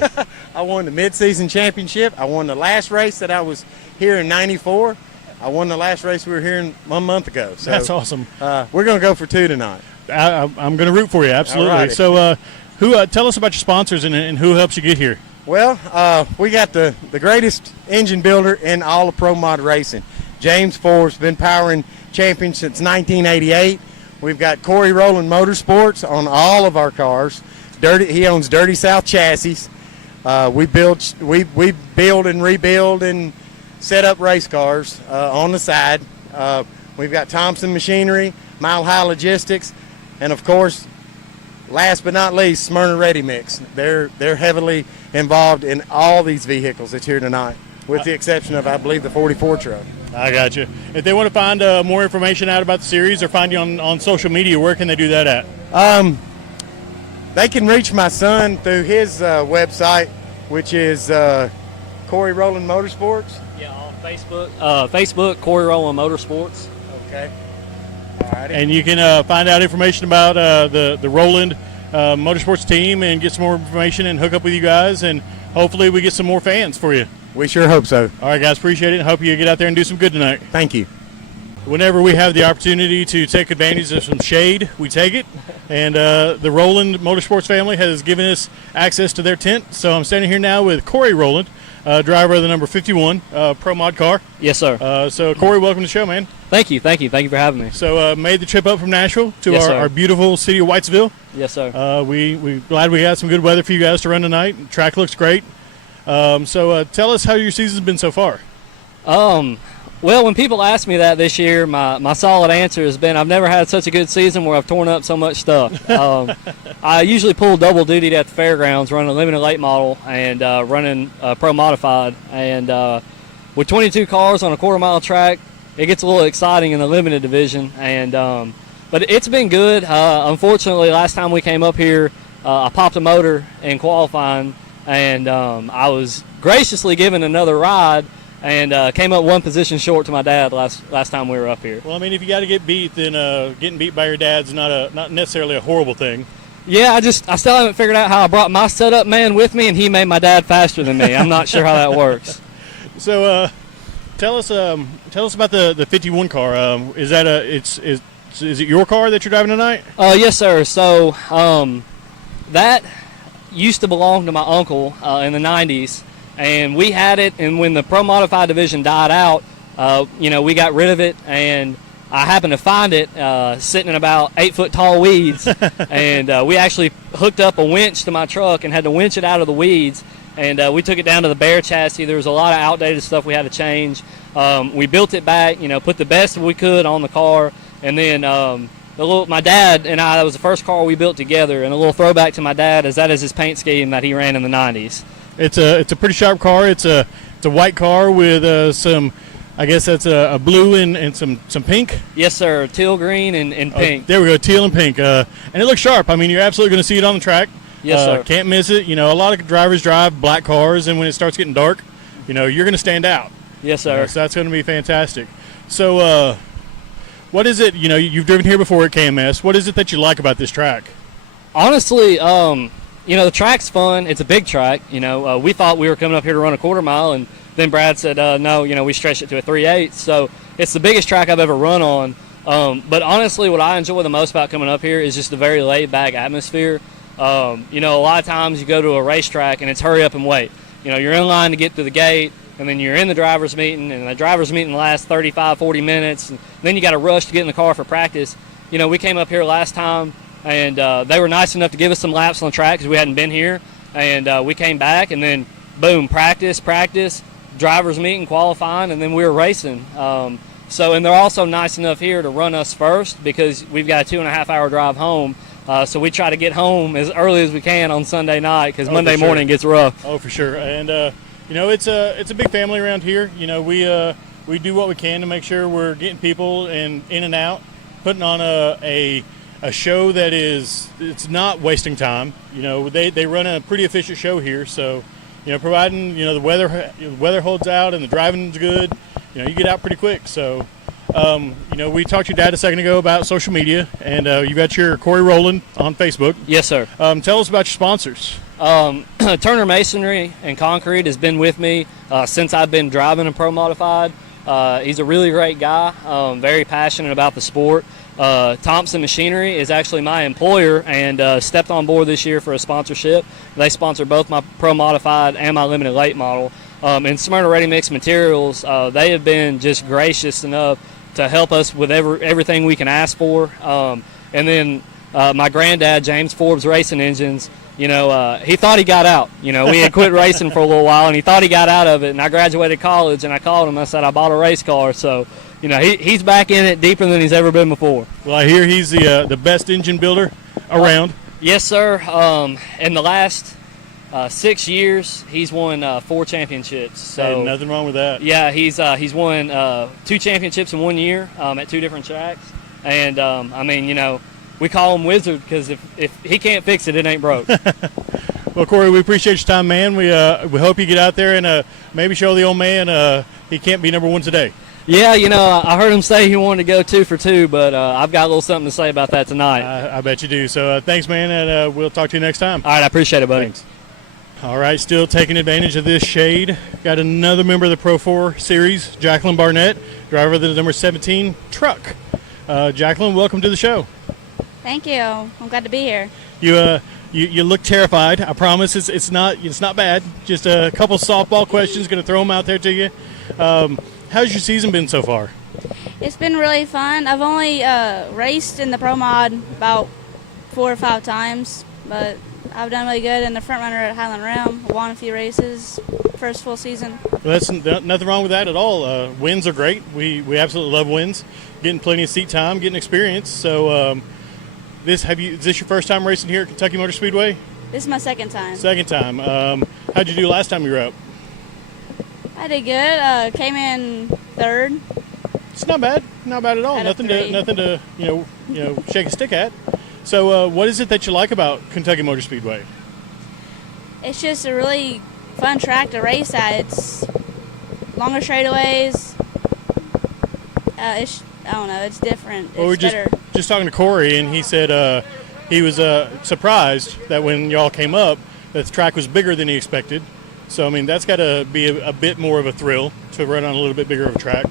I won the mid-season championship. I won the last race that I was here in 94. I won the last race we were here 1 month ago. So that's awesome. We're going to go for 2 tonight. I'm going to root for you, absolutely. So tell us about your sponsors and who helps you get here. Well, we got the greatest engine builder in all of Pro Mod racing. James Forbes, been powering champion since 1988. We've got Rowland Motorsports on all of our cars. He owns Dirty South Chassis. We build and rebuild and set up race cars on the side. We've got Thompson Machinery, Mile High Logistics, and of course, last but not least, Smyrna Ready Mix. They're heavily involved in all these vehicles that's here tonight, with the exception of, I believe, the 44 truck. I got you. If they want to find more information out about the series or find you on social media, where can they do that at? They can reach my son through his website, which is Rowland Motorsports. Yeah, on Facebook, Rowland Motorsports. Okay. Alrighty. And you can find out information about the Rowland Motorsports team and get some more information and hook up with you guys, and hopefully we get some more fans for you. We sure hope so. All right, guys, appreciate it. Hope you get out there and do some good tonight. Thank you. Whenever we have the opportunity to take advantage of some shade, we take it. And the Rowland Motorsports family has given us access to their tent. So I'm standing here now with Corey Rowland, driver of the number 51 Pro Mod car. Yes, sir. So Corey, welcome to the show, man. Thank you for having me. So made the trip up from Nashville to Yes, our beautiful city of Whitesville. Yes, sir. We glad we got some good weather for you guys to run tonight. The track looks great. So tell us how your season's been so far. Well, when people ask me that this year, my solid answer has been I've never had such a good season where I've torn up so much stuff. I usually pull double duty at the fairgrounds, running a limited late model and running Pro Modified. And with 22 cars on a quarter-mile track, it gets a little exciting in the limited division. And but But it's been good. Unfortunately, last time we came up here, I popped a motor in qualifying, and I was graciously given another ride and came up one position short to my dad last time we were up here. Well, I mean, if you got to get beat, then getting beat by your dad's not necessarily a horrible thing. Yeah, I still haven't figured out how I brought my setup man with me, and he made my dad faster than me. I'm not sure how that works. So, tell us about the 51 car. Is it your car that you're driving tonight? Yes, sir. So that used to belong to my uncle in the 90s, and we had it. And when the Pro Modified division died out, we got rid of it, and I happened to find it sitting in about 8-foot tall weeds, and we actually hooked up a winch to my truck and had to winch it out of the weeds, and we took it down to the bare chassis. There was a lot of outdated stuff we had to change. We built it back, put the best we could on the car, and then my dad and I, that was the first car we built together, and a little throwback to my dad is that is his paint scheme that he ran in the 90s. It's a pretty sharp car. It's a white car with some, I guess that's a blue and some pink. Yes, sir. Teal green and pink. There we go, teal and pink. And it looks sharp. I mean, you're absolutely going to see it on the track. Yes, sir. Can't miss it. A lot of drivers drive black cars, and when it starts getting dark, you're going to stand out. Yes, sir. So that's going to be fantastic. So what is it, you've driven here before at KMS. What is it that you like about this track? Honestly, the track's fun. It's a big track. We thought we were coming up here to run a quarter mile, and then Brad said, no, we stretched it to a 3/8. So it's the biggest track I've ever run on. But honestly, what I enjoy the most about coming up here is just the very laid-back atmosphere. A lot of times you go to a racetrack and it's hurry up and wait. You're in line to get through the gate, and then you're in the driver's meeting, and the driver's meeting lasts 35, 40 minutes, and then you got to rush to get in the car for practice. We came up here last time, and they were nice enough to give us some laps on the track because we hadn't been here, and we came back, and then boom, practice, driver's meeting, qualifying, and then we were racing. And they're also nice enough here to run us first because we've got a 2.5-hour drive home. So we try to get home as early as we can on Sunday night because Monday morning gets rough. Oh, for sure. And it's a big family around here. We do what we can to make sure we're getting people in and out, putting on a show that it's not wasting time. They run a pretty efficient show here, so providing the weather holds out and the driving's good, you get out pretty quick. So we talked to your dad a second ago about social media, and you got your Corey Rowland on Facebook. Yes, sir. Tell us about your sponsors. Turner Masonry and Concrete has been with me since I've been driving a Pro Modified. He's a really great guy, very passionate about the sport. Thompson Machinery is actually my employer and stepped on board this year for a sponsorship. They sponsor both my Pro Modified and my Limited Late model. And Smyrna Ready Mix Materials, they have been just gracious enough to help us with everything we can ask for. And then my granddad, James Forbes Racing Engines, he thought he got out. We had quit racing for a little while, and he thought he got out of it. And I graduated college, and I called him. I said, I bought a race car. So, he's back in it deeper than he's ever been before. Well, I hear he's the best engine builder around. Yes, sir. In the last 6 years, he's won 4 championships. So hey, nothing wrong with that. Yeah, he's won 2 championships in 1 year at 2 different tracks. And, we call him Wizard because if he can't fix it, it ain't broke. Well, Corey, we appreciate your time, man. We hope you get out there and maybe show the old man he can't be number 1 today. Yeah, I heard him say he wanted to go 2 for 2, but I've got a little something to say about that tonight. I bet you do. So thanks, man, and we'll talk to you next time. All right, I appreciate it, buddy. Thanks. All right, still taking advantage of this shade. Got another member of the Pro 4 Series, Jacqueline Barnett, driver of the number 17 truck. Jacqueline, welcome to the show. Thank you. I'm glad to be here. You look terrified. I promise it's not bad. Just a couple softball questions. Going to throw them out there to you. How's your season been so far? It's been really fun. I've only raced in the Pro Mod about 4 or 5 times, but I've done really good in the front runner at Highland Rim. Won a few races, first full season. Well, that's nothing wrong with that at all. Wins are great. We absolutely love wins. Getting plenty of seat time, getting experience. So is this your first time racing here at Kentucky Motor Speedway? This is my second time. Second time. How'd you do last time you were up? I did good. Came in 3rd. It's not bad. Not bad at all. Out of Nothing to shake a stick at. So what is it that you like about Kentucky Motor Speedway? It's just a really fun track to race at. It's longer straightaways. I don't know. It's different. It's Well, we're better. just talking to Corey, and he said he was surprised that when y'all came up, that the track was bigger than he expected. So, I mean, that's got to be a bit more of a thrill to run on a little bit bigger of a track.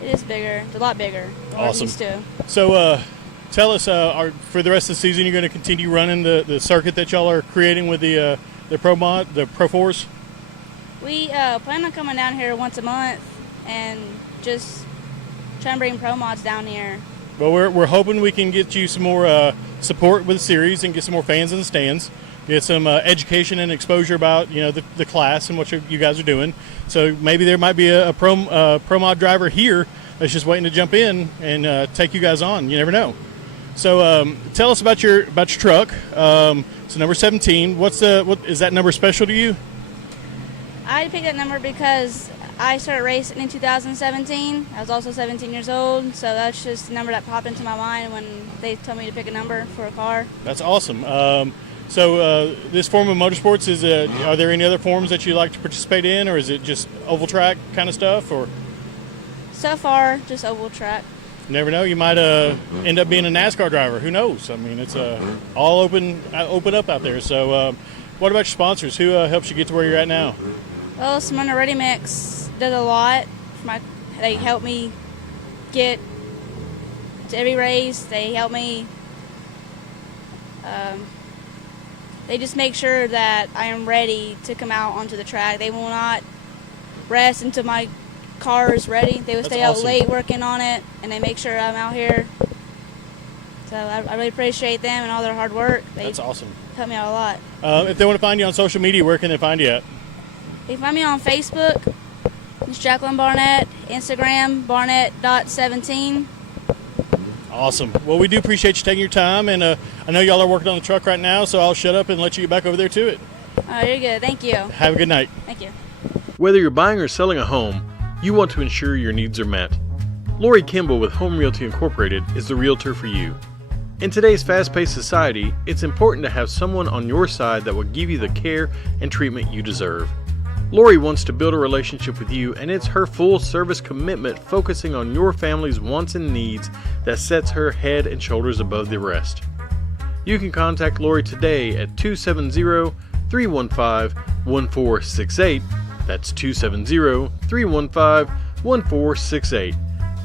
It is bigger. It's a lot bigger. Awesome. Used to. So, tell us, for the rest of the season, you're going to continue running the circuit that y'all are creating with the Pro Mod, the Pro 4s? We plan on coming down here once a month and just trying to bring Pro Mods down here. Well, we're hoping we can get you some more support with the series and get some more fans in the stands. Get some education and exposure about the class and what you guys are doing. So maybe there might be a pro mod driver here that's just waiting to jump in and take you guys on. You never know. So tell us about your truck. So number 17. What is that number special to you? I picked that number because I started racing in 2017. I was also 17 years old, so that's just the number that popped into my mind when they told me to pick a number for a car. That's awesome. So this form of motorsports, are there any other forms that you like to participate in, or is it just oval track kind of stuff? Or so far, just oval track. You never know. You might end up being a NASCAR driver. Who knows? I mean, it's all open up out there. So what about your sponsors? Who helps you get to where you're at now? Well, Smyrna Ready Mix does a lot. They help me get to every race. They help me. They just make sure that I am ready to come out onto the track. They will not rest until my car is ready. They will stay out late working on it, and they make sure I'm out here. So I really appreciate them and all their hard work. That's awesome. Help me out a lot. If they want to find you on social media, where can they find you at? You can find me on Facebook. It's Jacqueline Barnett. Instagram, Barnett.17. Awesome. Well, we do appreciate you taking your time, and I know y'all are working on the truck right now, so I'll shut up and let you get back over there to it. Oh, you're good. Thank you. Have a good night. Thank you. Whether you're buying or selling a home, you want to ensure your needs are met. Lori Kimball with Home Realty Incorporated is the realtor for you. In today's fast-paced society, it's important to have someone on your side that will give you the care and treatment you deserve. Lori wants to build a relationship with you, and it's her full-service commitment focusing on your family's wants and needs that sets her head and shoulders above the rest. You can contact Lori today at 270-315-1468. That's 270-315-1468.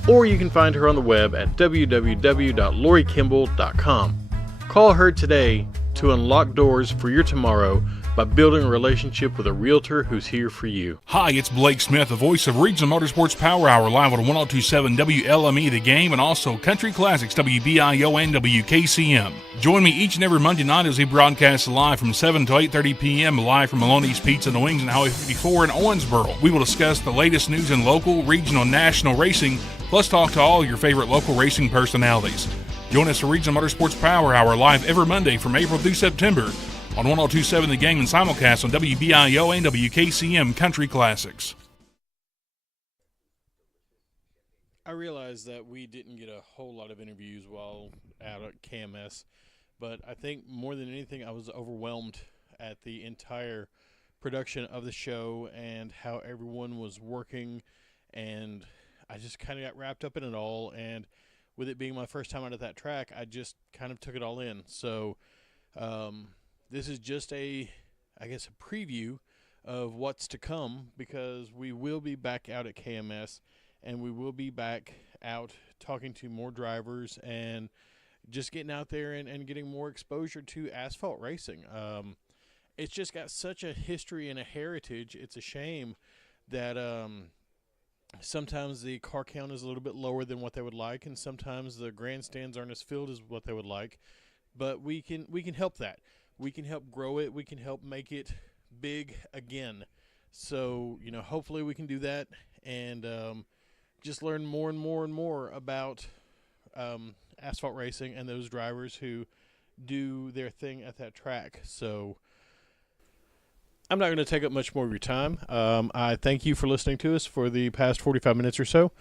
Or you can find her on the web at www.lorikimball.com. Call her today to unlock doors for your tomorrow by building a relationship with a realtor who's here for you. Hi, it's Blake Smith, the voice of Regional Motorsports Power Hour, live on 1027 WLME The Game and also Country Classics WBIO and WKCM. Join me each and every Monday night as we broadcast live from 7 to 8:30 p.m. live from Maloney's Pizza and Wings on Highway 54 in Owensboro. We will discuss the latest news in local, regional, and national racing, plus talk to all your favorite local racing personalities. Join us for Regional Motorsports Power Hour live every Monday from April through September on 1027 The Game and simulcast on WBIO and WKCM Country Classics. I realize that we didn't get a whole lot of interviews while out at KMS, but I think more than anything I was overwhelmed at the entire production of the show and how everyone was working, and I just kind of got wrapped up in it all, and with it being my first time out at that track, I just kind of took it all in. So this is just a preview of what's to come, because we will be back out at KMS, and we will be back out talking to more drivers and just getting out there and getting more exposure to asphalt racing. It's just got such a history and a heritage. It's a shame that sometimes the car count is a little bit lower than what they would like, and sometimes the grandstands aren't as filled as what they would like. But we can help that. We can help grow it. We can help make it big again. So, hopefully we can do that and just learn more and more and more about asphalt racing and those drivers who do their thing at that track. So I'm not going to take up much more of your time. I thank you for listening to us for the past 45 minutes or so,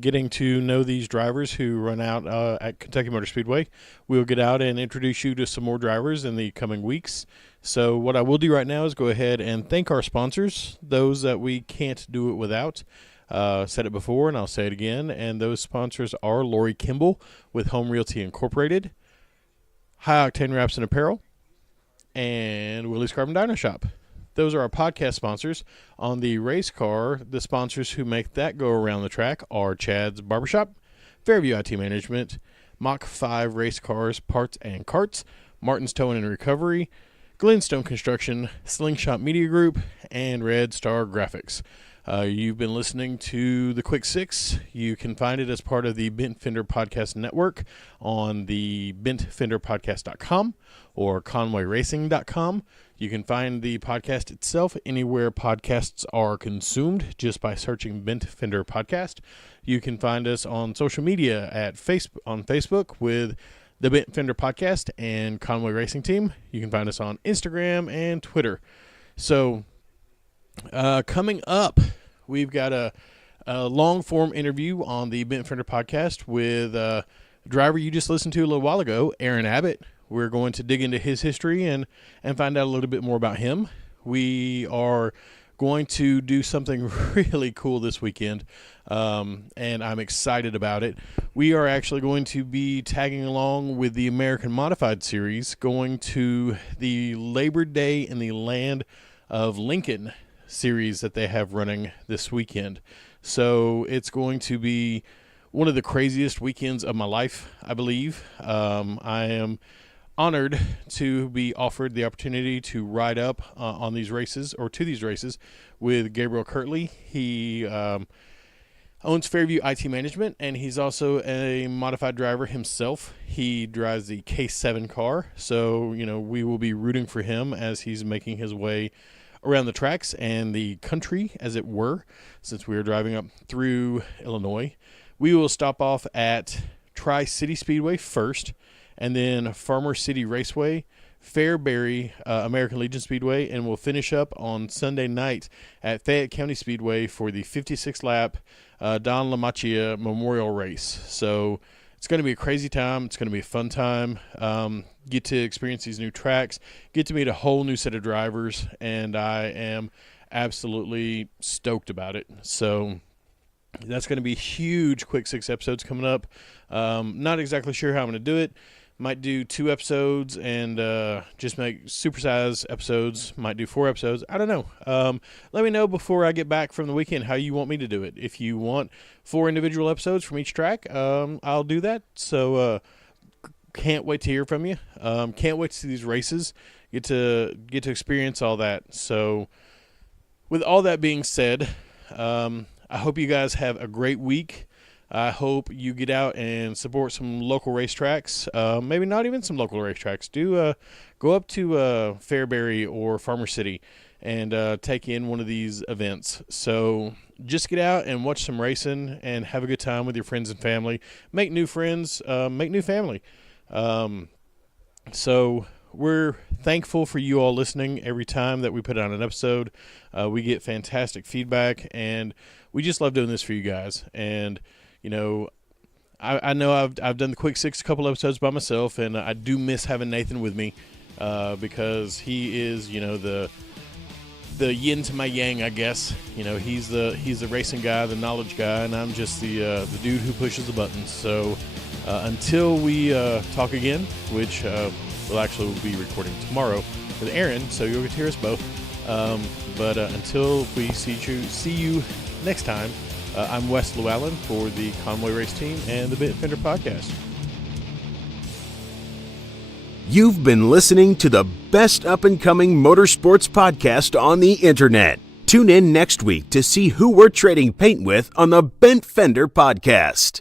getting to know these drivers who run out at Kentucky Motor Speedway. We'll get out and introduce you to some more drivers in the coming weeks. So what I will do right now is go ahead and thank our sponsors, those that we can't do it without. Said it before, and I'll say it again. And those sponsors are Lori Kimball with Home Realty Incorporated, High Octane Wraps and Apparel, and Willie's Carbon Dino Shop. Those are our podcast sponsors. On the race car, the sponsors who make that go around the track are Chad's Barbershop, Fairview IT Management, Mach 5 Race Cars, Parts and Carts, Martin's Towing and Recovery, Glenstone Construction, Slingshot Media Group, and Red Star Graphics. You've been listening to The Quick Six. You can find it as part of the Bent Fender Podcast Network on the bentfenderpodcast.com or conwayracing.com. You can find the podcast itself anywhere podcasts are consumed just by searching Bent Fender Podcast. You can find us on social media at Facebook with the Bent Fender Podcast and Conway Racing Team. You can find us on Instagram and Twitter. So coming up, we've got a long-form interview on the Bent Fender Podcast with a driver you just listened to a little while ago, Aaron Abbott. We're going to dig into his history and find out a little bit more about him. We are going to do something really cool this weekend, and I'm excited about it. We are actually going to be tagging along with the American Modified Series, going to the Labor Day in the Land of Lincoln series that they have running this weekend. So it's going to be one of the craziest weekends of my life, I believe. I am honored to be offered the opportunity to ride up on these races, or to these races, with Gabriel Kirtley. He owns Fairview IT Management, and he's also a modified driver himself. He drives the K7 car, so we will be rooting for him as he's making his way around the tracks and the country, as it were, since we are driving up through Illinois. We will stop off at Tri-City Speedway first, and then Farmer City Raceway, Fairbury American Legion Speedway, and we'll finish up on Sunday night at Fayette County Speedway for the 56-lap Don LaMachia Memorial Race. So it's going to be a crazy time. It's going to be a fun time. Get to experience these new tracks, get to meet a whole new set of drivers, and I am absolutely stoked about it. So that's going to be huge Quick Six episodes coming up. Not exactly sure how I'm going to do it. Might do 2 episodes and just make supersize episodes. Might do 4 episodes. I don't know. Let me know before I get back from the weekend how you want me to do it. If you want 4 individual episodes from each track, I'll do that. So can't wait to hear from you. Can't wait to see these races. Get to experience all that. So with all that being said, I hope you guys have a great week. I hope you get out and support some local racetracks. Maybe not even some local racetracks. Do go up to Fairbury or Farmer City and take in one of these events. So just get out and watch some racing and have a good time with your friends and family. Make new friends, make new family. So we're thankful for you all listening every time that we put out an episode. We get fantastic feedback, and we just love doing this for you guys. And I know I've done the Quick Six a couple episodes by myself, and I do miss having Nathan with me because he is, the yin to my yang, I guess. He's the racing guy, the knowledge guy, and I'm just the dude who pushes the buttons. So until we talk again, which we'll be recording tomorrow with Aaron, so you'll get to hear us both. But until we see you next time. I'm Wes Llewellyn for the Conway Race Team and the Bent Fender Podcast. You've been listening to the best up-and-coming motorsports podcast on the internet. Tune in next week to see who we're trading paint with on the Bent Fender Podcast.